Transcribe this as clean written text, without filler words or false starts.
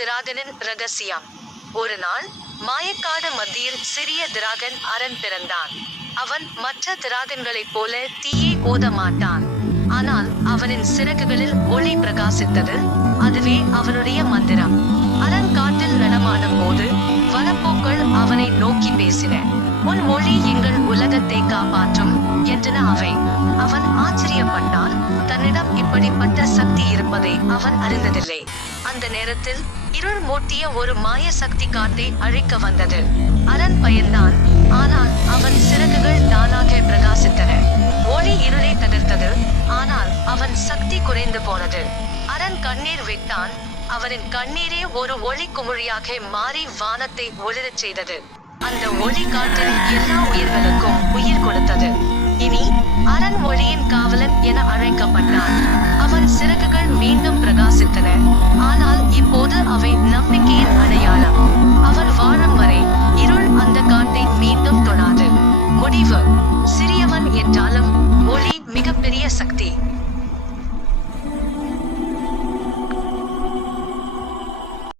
திராகனின் ரகசியம். ஒரு நாள் மாயக்காடு மத்தியில் சிறிய திராகன் அரண் பிறந்தான். அவன் மற்ற திராகன்களைப் போல தீயை ஓத மாட்டான். ஆனால் அவனின் சிறகுகளில் ஒளி பிரகாசித்தது. அதுவே அவனுடைய மந்திரம். அரண் காட்டில் நடமாடும் போது வனப்பூக்கள் அவனை நோக்கி பேசின. உன் மொழி எங்கள் உலகத்தை காப்பாற்றும் என்றன அவை. அவன் ஆச்சரியப்பட்டான். தன்னிடம் இப்படிப்பட்ட சக்தி இருப்பதை அவன் அறிந்ததில்லை. அந்த நேரத்தில் இருள் மூட்டிய ஒரு மாய சக்தி காட்டை அழிக்க வந்தது. அரண் பயந்தான். ஆனால் அவன் சிறகுகள் தானாக பிரகாசித்தன. ஒளி இருளை தகர்த்தது. ஆனால் அவன் சக்தி குறைந்து போனது. அரண் கண்ணீர் விட்டான். அவரின் கண்ணீரே ஒரு ஒளி குமிழியாக மாறி வானத்தை ஒளிரச் செய்தது. அந்த ஒளி காட்டில் எல்லா உயிர்களுக்கும் உயிர் கொடுத்தது. இனி அரண் ஒளியின் காவலன் என அழைக்கப்பட்டான். அவன் சிறகுகள் மீண்டும் பிரகாசித்தன. ஆனால் இப்போது